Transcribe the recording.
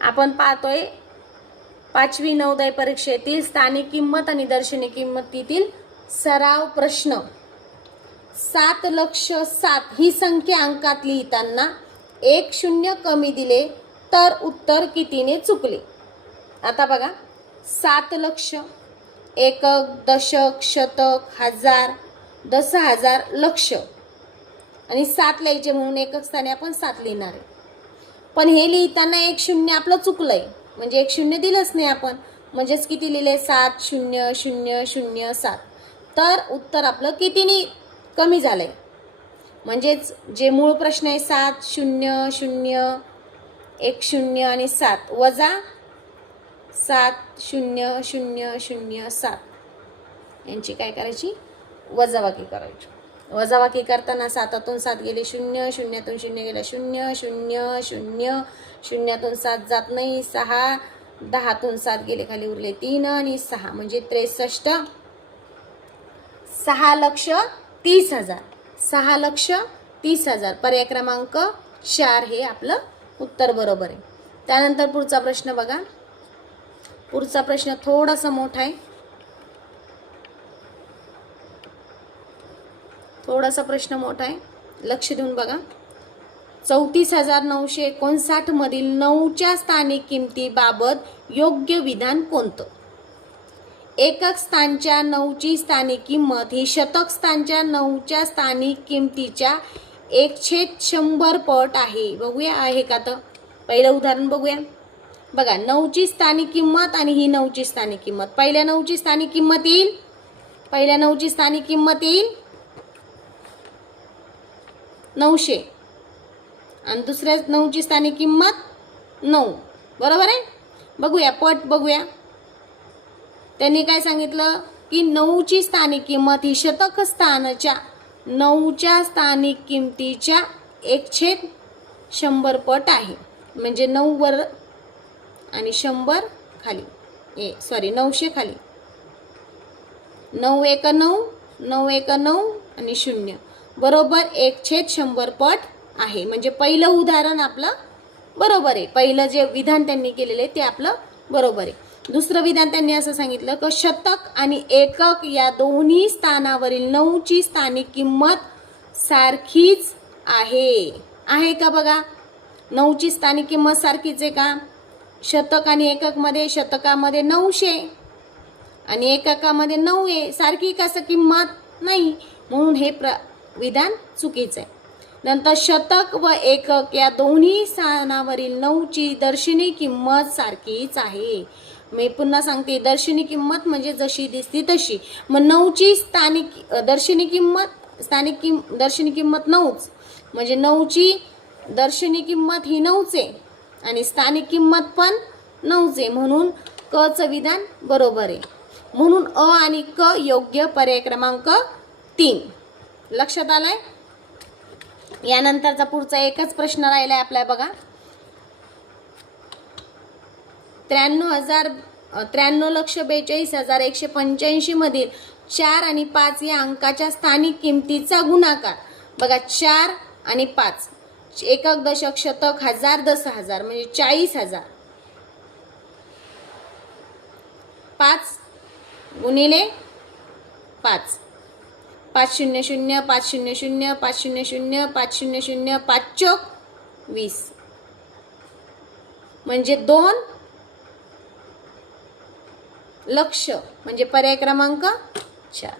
आपण पाहतोय 5वी नवोदय परीक्षेतील स्थानिक किंमत आणि दर्शनी किंमतीतील सराव प्रश्न. 7,07,000 ही संख्या अंकात लिहिताना 1 0 कमी दिले तर उत्तर कितीने चुकले? आता बघा, 7 लक्ष, एकक, दशक, शतक, हजार, 10,000, लक्ष आणि 7 लिहायचे म्हणून एकक स्थानी आपण 7 लिहिणार आहे. पण हे लिहिताना 1 0 आपलं चुकलंय, म्हणजे 1 0 दिलंच नाही आपण, म्हणजेच किती लिहिले? 7 0 0 0 7. तर उत्तर आपलं कितीने कमी झालंय? म्हणजेच जे मूळ प्रश्न आहे 7 0 0 1 0 आणि 7 वजा 7 0 0 0 7 यांची काय करायची? वजाबाकी करायची. वजाबाकी करताना 7तून 7 गेले 0, 0तून 0 गेले 0, 0 0, 0तून 7 जात नाही 6, 10तून 7 गेले खाली उरले 3 आणि 6 म्हणजे 63. 6,30,000. 6,30,000. पर्याय क्रमांक 4 हे आपलं उत्तर बरोबर आहे. त्यानंतर पुढचा प्रश्न बघा. पुढचा प्रश्न थोडासा मोठा आहे. थोडासा प्रश्न मोठा आहे, लक्ष देऊन बघा. 34,959 मधील 9च्या स्थानिक किमतीबाबत योग्य विधान कोणतं? एकक स्थानच्या 9ची स्थानिक किंमत ही शतक स्थानच्या 9च्या स्थानिक किमतीच्या 1/100 पट आहे. बघूया आहे का? तर पहिलं उदाहरण बघूया. बघा, 9ची स्थानिक किंमत आणि ही 9ची स्थानिक किंमत. पहिल्या 9ची स्थानिक किंमत येईल, पहिल्या 9ची स्थानिक किंमत येईल 900 आणि दुसऱ्या 9ची स्थानिक किंमत 9. बरोबर आहे. बघूया पट बघूया. त्यांनी काय सांगितलं की 9ची स्थानिक किंमत ही शतक स्थानाच्या 9च्या स्थानिक किमतीच्या 1/100 पट आहे. म्हणजे 9 वर आणि 100 खाली, 900 खाली. 9 1 9, 9 1 9 आणि 0 बरोबर 1/100 पट आहे. म्हणजे पहिलं उदाहरण आपलं बरोबर आहे. पहिलं जे विधान त्यांनी केलेले ते आपलं बरोबर आहे. दुसरं विधान त्यांनी असं सांगितलं की शतक आणि एकक या दोन्ही स्थानावरील 9ची स्थानिक किंमत सारखीच आहे. आहे का? बघा, 9ची स्थानिक किंमत सारखीच आहे का? शतक आणि एककमध्ये, शतकामध्ये 900 आणि एककामध्ये 9 आहे. सारखी कसं किंमत? नाही, म्हणून हे विधान चुकीचं आहे. नंतर शतक व एकक या दोन्ही स्थानावरील 9ची दर्शनी किंमत सारखीच आहे. मी पुन्हा सांगते, दर्शनी किंमत म्हणजे जशी दिसती तशी. मग 9ची दर्शनी किंमत 9च, म्हणजे 9ची दर्शनी किंमत ही 9च आहे आणि स्थानिक किंमत पण 9च आहे. म्हणून क चं विधान बरोबर आहे. म्हणून अ आणि क योग्य. पर्याय क्रमांक 3. लक्षात आलंय? यानंतरचा पुढचा एकच प्रश्न राहिलाय आपल्या. बघा, 93,42,185 मधील 4 आणि 5 या अंकाच्या स्थानिक किमतीचा गुणाकार. बघा, 4 आणि 5, एकक, दशक, शतक, हजार, 10,000 म्हणजे 40,000. 5 गुणिले 5, 5 0 0 5 0 0 5 0 0 5 0 0 5 चोक 20 म्हणजे 2 लक्ष. म्हणजे पर्याय क्रमांक 4.